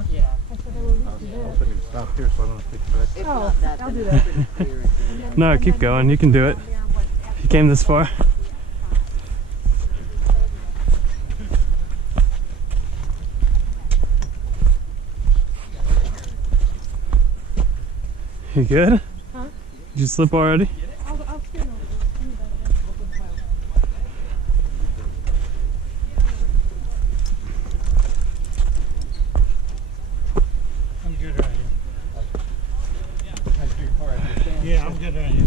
Huh? Yeah. I said I will leave you there. Stop here so I don't have to take it back. Oh, I'll do that. No, keep going. You can do it. You came this far. You good? Huh? Did you slip already? I'll scan over. I'm good right here. Yeah, I'm good right here.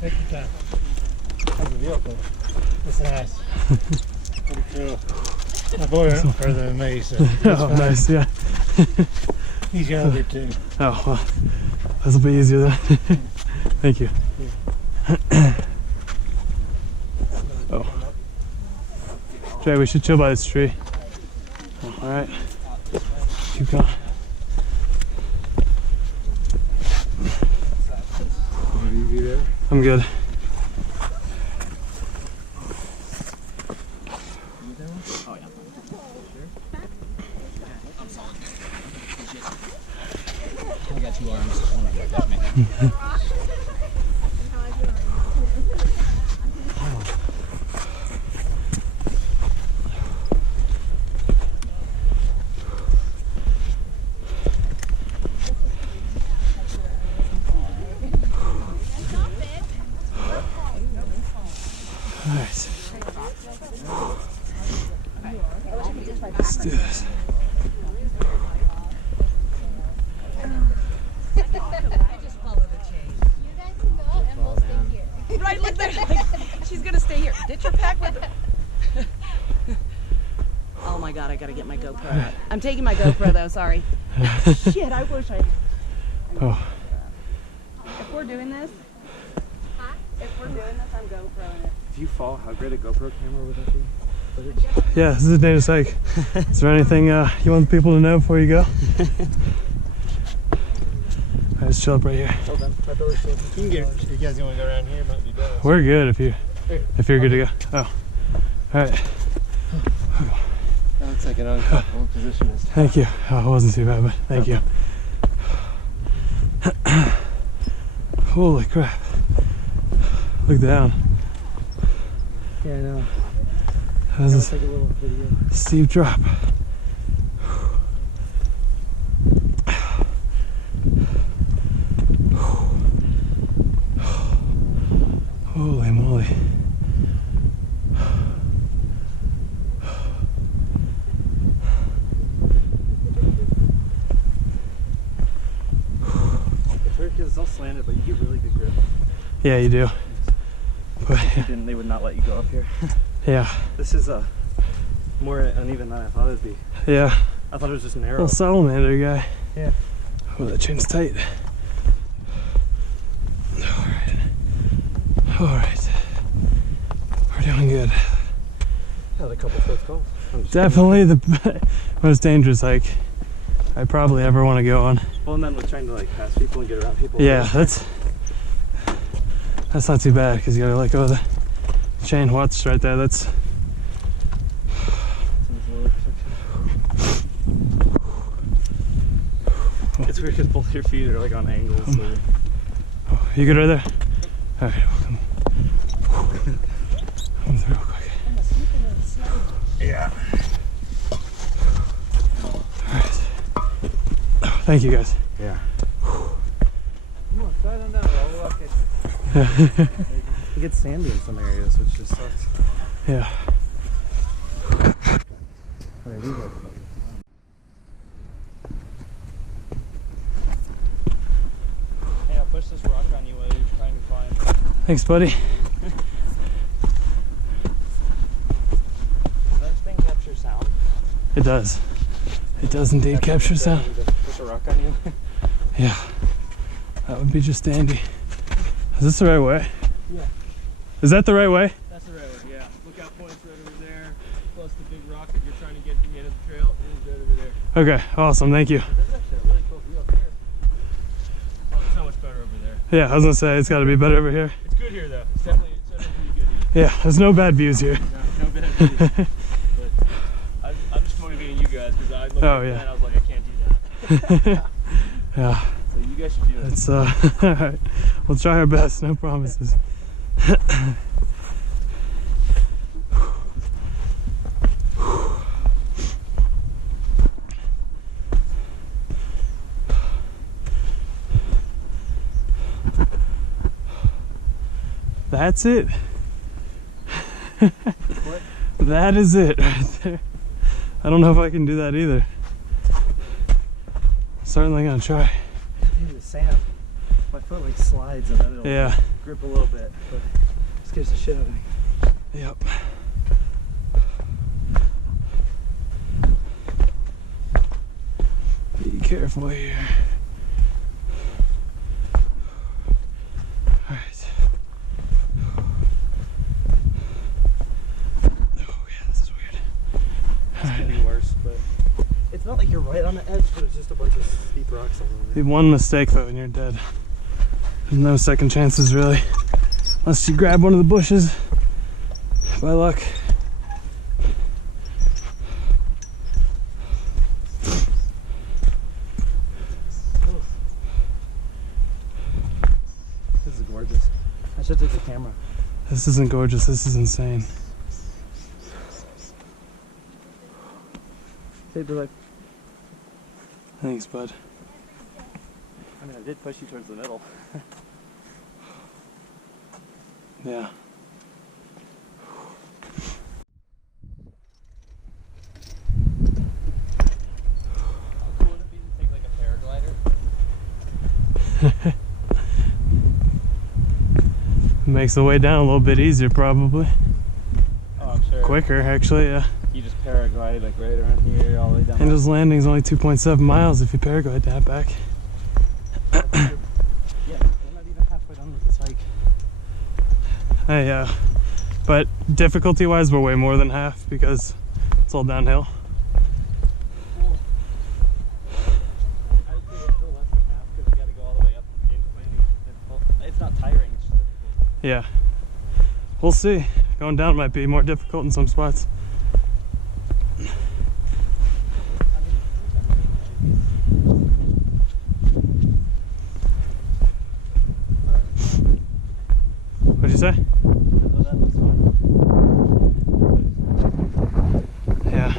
Take your time. How's the vehicle? It's nice. Pretty cool. My boy went further than me, so Oh, nice, yeah. he's younger too. Oh, well, this will be easier then. Thank you. Oh. Jay, we should chill by this tree. All right. Keep going. Are you there? I'm good. I got 2 arms. One of them got me. All right. Let's do this. Right, look there. Like, she's gonna stay here. Ditch your pack with her. Oh my god, I gotta get my GoPro out. I'm taking my GoPro though, sorry. Shit, I wish I. Oh, If we're doing this, if we're doing this, I'm GoProing it. If you fall, how great a GoPro camera would that be? yeah, this is a Dana's hike. Is there anything you want people to know before you go? I just chill up right here. Hold on, my door's still open. You can get. If you guys want to go around here, it might be better. We're good if you're good to go. Oh, all right. That looks like an uncomfortable position. Thank you. Oh, it wasn't too bad, but thank you. Holy crap! Look down. Yeah, I know. That was Let's a take a little video. steep drop. Holy moly. It's weird because it's all slanted, but you get really good grip. Yeah, you do. But, They would not let you go up here. yeah, This is more uneven than I thought it'd be. yeah. I thought it was just narrow. Little salamander guy. Yeah. Oh, that chain's tight. All right. We're doing good. Had a couple close calls. Definitely the most dangerous hike I probably ever want to go on. Well, and then we're trying to like pass people and get around people. Yeah, that's not too bad because you gotta let go of the chain. Watch right there. That's It's weird because both your feet are like on angles. So. oh, you good right there? All right, welcome. Come through real quick. Yeah. All right. Oh, thank you guys. Yeah. Come on, slide on down. I'll walk at you. It gets sandy in some areas, which just sucks. Yeah. Alright, we go. Hey, I'll push this rock on you while you're trying to climb. Thanks, buddy. Does that thing capture sound? It does. It does indeed capture sound. Push a rock on you? Yeah. That would be just dandy. Is this the right way? Yeah. Is that the right way? That's the right way, yeah. Lookout point's right over there. Plus the big rock that you're trying to get to the end of the trail is right over there. Okay, awesome. Thank you. There's actually a really cool view up here. Oh, it's so much better over there. Yeah, I was gonna say it's got to be better over here. It's good here though. It's definitely pretty good here. Yeah, there's no bad views here. No bad views. But I'm just motivating you guys. guys because I looked Oh, at yeah. that and I was like, I can't do that. Yeah, So you guys should do it. it's alright. We'll try our best, no promises. That's it. That is it right there. I don't know if I can do that either. Certainly gonna try. Dude, the sand. My foot like slides and then it'll Yeah. grip a little bit, but it scares the shit out of me. Yep. Be careful here. Alright. Oh yeah, this is weird. It's getting worse, but it's not like you're right on the edge, but it's just a bunch of steep rocks all over The there. one mistake though and you're dead. There's no second chances really. Unless you grab one of the bushes by luck. This is gorgeous. I should take the camera. This isn't gorgeous, this is insane. They'd be like, Thanks, bud. I mean, I did push you towards the middle. Yeah. How cool would it be to take like a paraglider? Makes the way down a little bit easier probably. Oh, I'm sure. Quicker actually, yeah. You just paraglide like right around here, all the way down. Angel's Landing's only 2.7 miles if you paraglide that back. Yeah, we're not even halfway done with this hike. Hey, but difficulty wise we're way more than half because it's all downhill. Cool. I would say it's still less than half because we got to go all the way up to Angel's Landing. It's difficult. It's not tiring, it's just difficult. Yeah. We'll see. Going down might be more difficult in some spots. What'd you say? Oh, that looks fun. Yeah.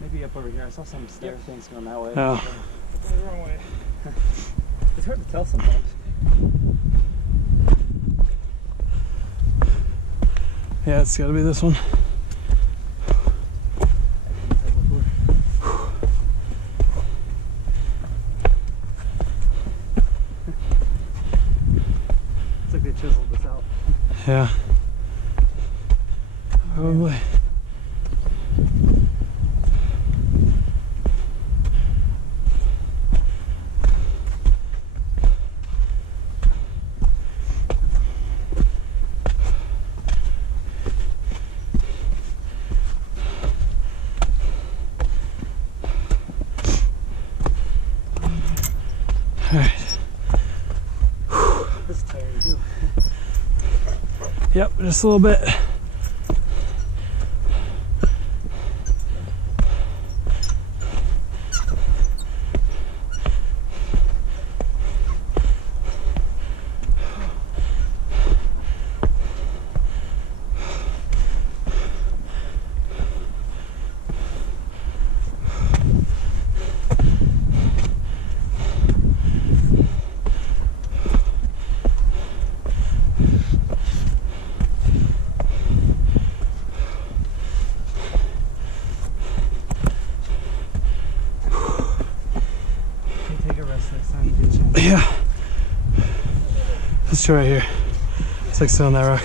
Maybe up over here. I saw some stair things going that way. Oh. Going the wrong way. It's hard to tell sometimes. Yeah, it's gotta be this one. It's like they chiseled this out. Yeah. Probably. Alright. This is tiring too. Yep, just a little bit. Yeah. Let's try right here. It's like still on that rock.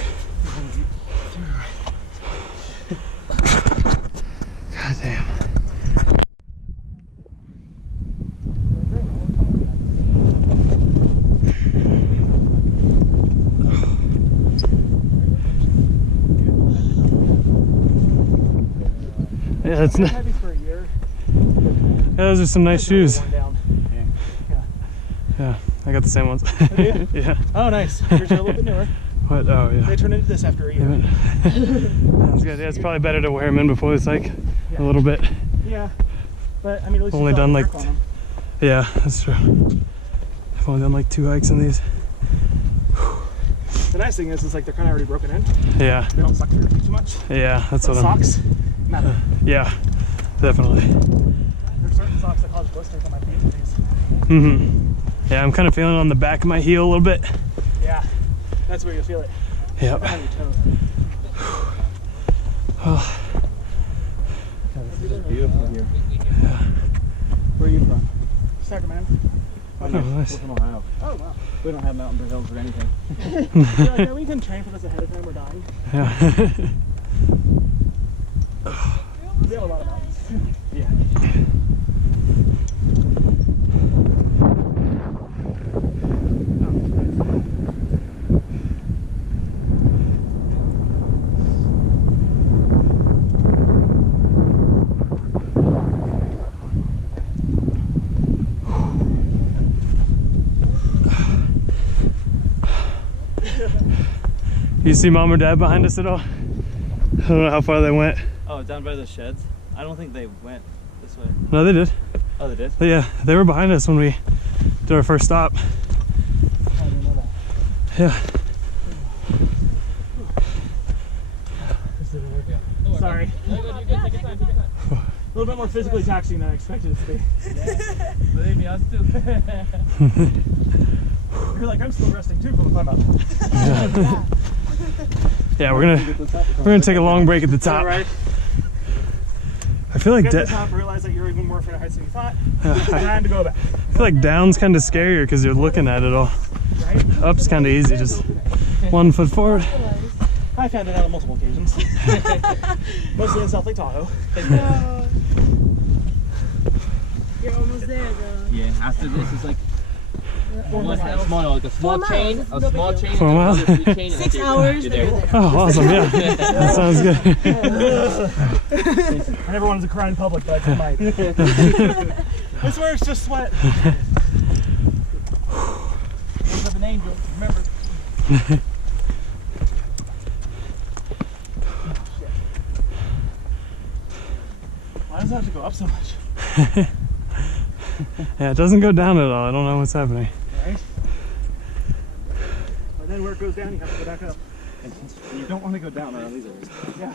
God damn. Yeah, that's not. Heavy for a year. Yeah, those are some nice shoes. Worn down. Yeah, I got the same ones. you? Yeah. Oh, nice. Yours are a little bit newer. What? Oh, yeah. They turned into this after a year. Sounds good. Yeah, it's probably better to wear them in before it's like a little bit. Yeah. But I mean, at least Only you saw done the like. grip on them. Yeah, that's true. I've only done like 2 hikes in these. The nice thing is like they're kind of already broken in. Yeah. They don't suck for your feet too much. Yeah, that's But what I'm. socks matter. Yeah, definitely. There's certain socks that cause blisters on my feet with these. Yeah, I'm kind of feeling it on the back of my heel a little bit. Yeah. That's where you'll feel it. Yep. On your toes. Oh, This is beautiful here. yeah. Where are you from? Sacramento. Oh, nice. We're from Ohio. Oh, wow. We don't have mountain hills or anything. You're like, yeah, we can train for this ahead of time. We're dying. Yeah. We have a lot of mountains. Yeah. You see mom or dad behind us at all? I don't know how far they went. Oh, down by the sheds? I don't think they went this way. No, they did. Oh, they did? But yeah, they were behind us when we did our first stop. I didn't know that. Yeah. This didn't work. Sorry. A little bit more physically taxing than I expected it to be. Believe me, us too. You're like, I'm still resting too from the climb up. Yeah, we're gonna take a long break at the top. Right. I feel like Get to the top, realize that you're even more afraid of heights than you thought. Time to go back. I feel like down's kind of scarier because you're looking at it all. Right? Up's kind of easy, just 1 foot forward. I found it out on multiple occasions. Mostly in South Lake Tahoe. No. You're almost there, though. Yeah, after this is like Four small, like a small 4 chain, miles, a no small big chain, 4 miles? 6 hours, You're then you're there. there. Oh, awesome! Yeah, that sounds good. I never wanted to cry in public, but I might. I swear it's just sweat. Wings of an angel, remember. Why does it have to go up so much? Yeah, it doesn't go down at all. I don't know what's happening. Right? But then where it goes down, you have to go back up. You don't want to go down around these areas. Yeah.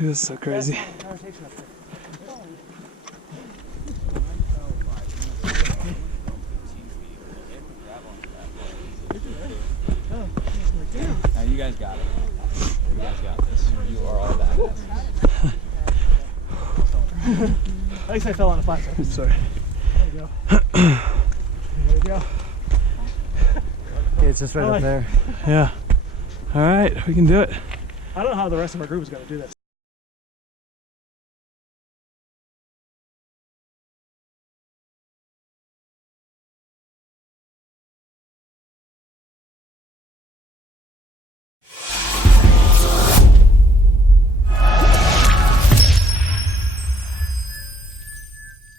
It was so crazy. Conversation up there. Now you guys got it. You guys got this. You are all badass. At least I fell on a flat surface. Sorry. There you go. There you go. Okay, it's just right up there. Yeah. All right, we can do it. I don't know how the rest of our group is going to do this.